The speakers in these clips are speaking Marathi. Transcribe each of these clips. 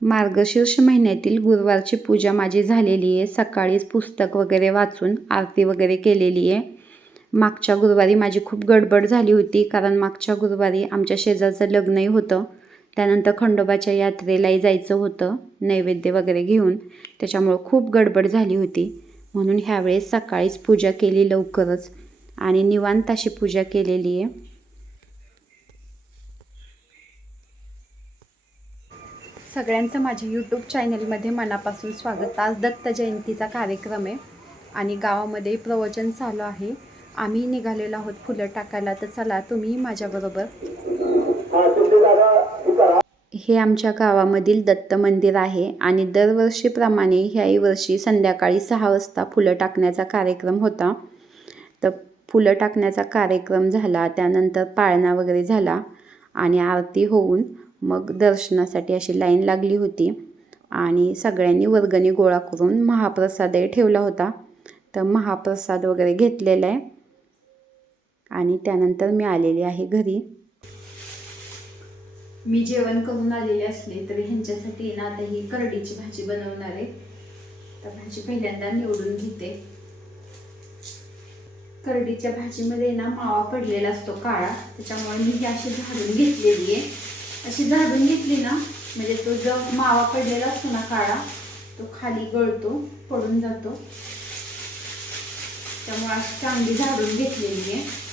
मार्गशीर्ष महिन्यातील गुरुवारची पूजा माझी झालेली आहे। सकाळीच पुस्तक वगैरे वाचून आरती वगैरे केलेली आहे। मागच्या गुरुवारी माझी खूप गडबड झाली होती, कारण मागच्या गुरुवारी आमच्या शेजारचं लग्नही होतं। त्यानंतर खंडोबाच्या यात्रेलाही जायचं होतं नैवेद्य वगैरे घेऊन, त्याच्यामुळं खूप गडबड झाली होती। म्हणून ह्यावेळेस सकाळीच पूजा केली लवकरच आणि निवांत अशी पूजा केलेली आहे। सगळ्यांचं माझ्या यूट्यूब चॅनलमध्ये मनापासून स्वागत। आज दत्त जयंतीचा कार्यक्रम आहे आणि गावामध्ये प्रवचन चालू आहे। आम्ही निघालेलो आहोत फुलं टाकायला, तर चला तुम्ही माझ्याबरोबर। हे आमच्या गावामधील दत्त मंदिर आहे आणि दरवर्षीप्रमाणे ह्याही वर्षी संध्याकाळी 6 वाजता फुलं टाकण्याचा कार्यक्रम होता। तर फुलं टाकण्याचा कार्यक्रम झाला, त्यानंतर पाळणा वगैरे झाला आणि आरती होऊन मग दर्शनासाठी अशी लाईन लागली होती आणि सगळ्यांनी वर्गणी गोळा करून महाप्रसादही ठेवला होता। तर महाप्रसाद वगैरे घेतलेला आहे आणि त्यानंतर मी आलेले आहे घरी। मी जेवण करून आलेले असले तरी ह्यांच्यासाठी ना आता ही करडीची भाजी बनवणार आहे। तर भाजी पहिल्यांदा निवडून घेते। करडीच्या भाजीमध्ये ना मावा पडलेला असतो काळा, त्याच्यामुळे मी ही अशी झाडून घेतलेली आहे। अशी झाडून घेतली ना म्हणजे तो जो मावा पडलेला असतो ना काळा, तो खाली गळतो, पडून जातो। त्यामुळे अशी चांगली झाडून घेतलेली आहे।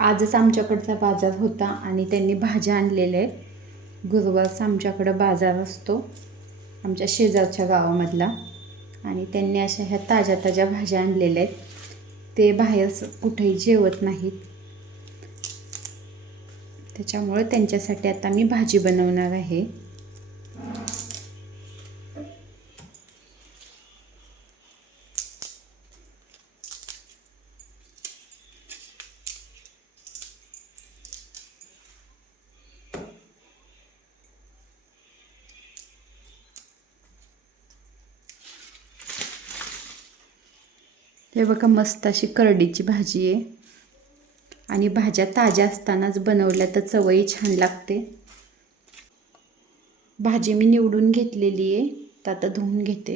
आजच आमच्याकडचा बाजार होता आणि त्यांनी भाज्या आणलेल्या आहेत। गुरुवारचा आमच्याकडं बाजार असतो आमच्या शेजारच्या गावामधला, आणि त्यांनी अशा ह्या ताज्या ताज्या भाज्या आणलेल्या आहेत। ते बाहेर कुठेही जेवत नाहीत, त्याच्यामुळे त्यांच्यासाठी आता मी भाजी बनवणार आहे। हे बघा, मस्त अशी करडीची भाजी आहे आणि भाज्या ताज्या असतानाच बनवल्या तर चवही छान लागते। भाजी मी निवडून घेतलेली आहे, तर आता धुवून घेते।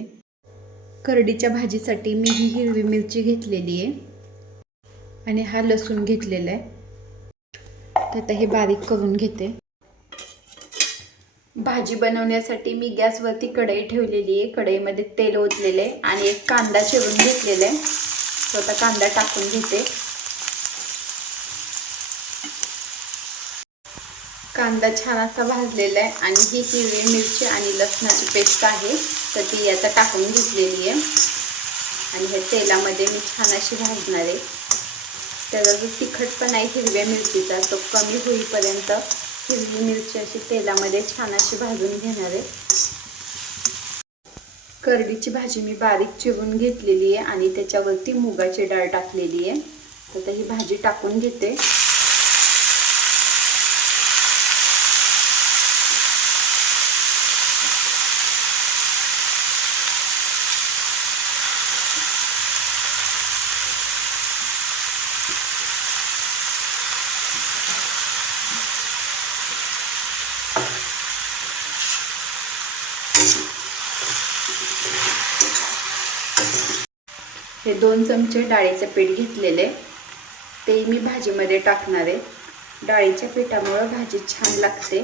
करडीच्या भाजीसाठी मी ही हिरवी मिरची घेतलेली आहे आणि हा लसूण घेतलेला आहे। तर आता हे बारीक करून घेते। भाजी बनवण्यासाठी मी गॅसवरती कढई ठेवलेली आहे। कढईमध्ये तेल ओतलेले आहे आणि एक कांदा चिरून घेतलेला आहे। तो आता कांदा टाकून घेते। कांदा छान असा भाजलेला आहे आणि ही हिरवी मिरची आणि लसणाची पेस्ट आहे, तर ती आता टाकून घेतलेली आहे आणि हे तेलामध्ये मी छान अशी भाजणार आहे। त्याचा जो तिखटपणा आहे हिरव्या मिरचीचा, तो कमी होईपर्यंत हिरवी मिरची अशी तेलामध्ये छान अशी भाजून घेणार आहे। करडीची भाजी मी बारीक चिरून घेतलेली आहे आणि त्याच्यावरती मुगाची डाळ टाकलेली आहे। तर ही भाजी टाकून घेते। हे 2 चमचे डाळीचे पीठ घेतलेले, ते मी भाजीमध्ये टाकणार आहे। डाळीच्या पिठामुळे भाजी छान लागते।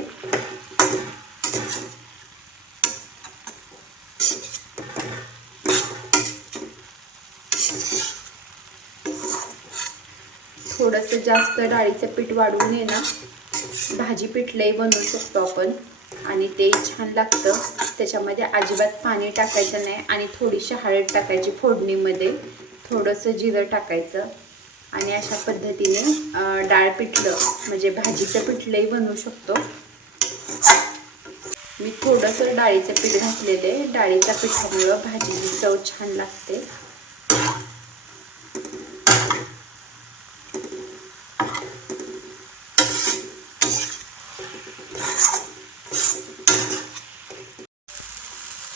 थोडंसं जास्त डाळीचं पीठ वाढवून आहे ना, भाजी पिठलंही बनवू शकतो आपण आणि ते छान लागतं। त्याच्यामध्ये अजिबात पाणी टाकायचं नाही आणि थोडीशी हळद टाकायची फोडणीमध्ये, थोडंसं जिरं टाकायचं आणि अशा पद्धतीने डाळ पिठलं म्हणजे भाजीचं पिठलंही बनवू शकतो। मी थोडंसं डाळीचं पीठ घातलेलं आहे। डाळीच्या पिठामुळे भाजीची चव छान लागते।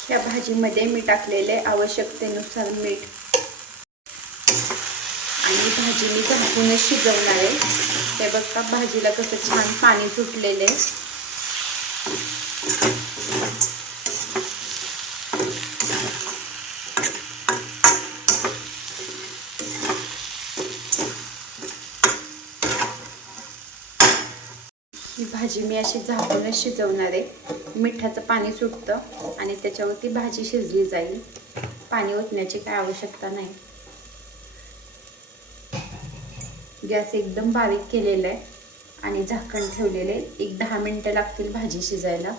त्या भाजीमध्ये मी टाकलेले आवश्यकतेनुसार मीठ आणि भाजी मी झाकूनच शिजवणार आहे. ते बघा भाजीला कसं छान पाणी सुटलेले. ही भाजी मी अशी झाकूनच शिजवणार आहे. मिठाचं पाणी सुटतं आणि त्याच्यावरती भाजी शिजली जाईल. पाणी ओतण्याची काय आवश्यकता नाही. गॅस एकदम बारीक केलेला आहे आणि झाकण ठेवलेले. एक 10 मिनिटं लागतील भाजी शिजायला.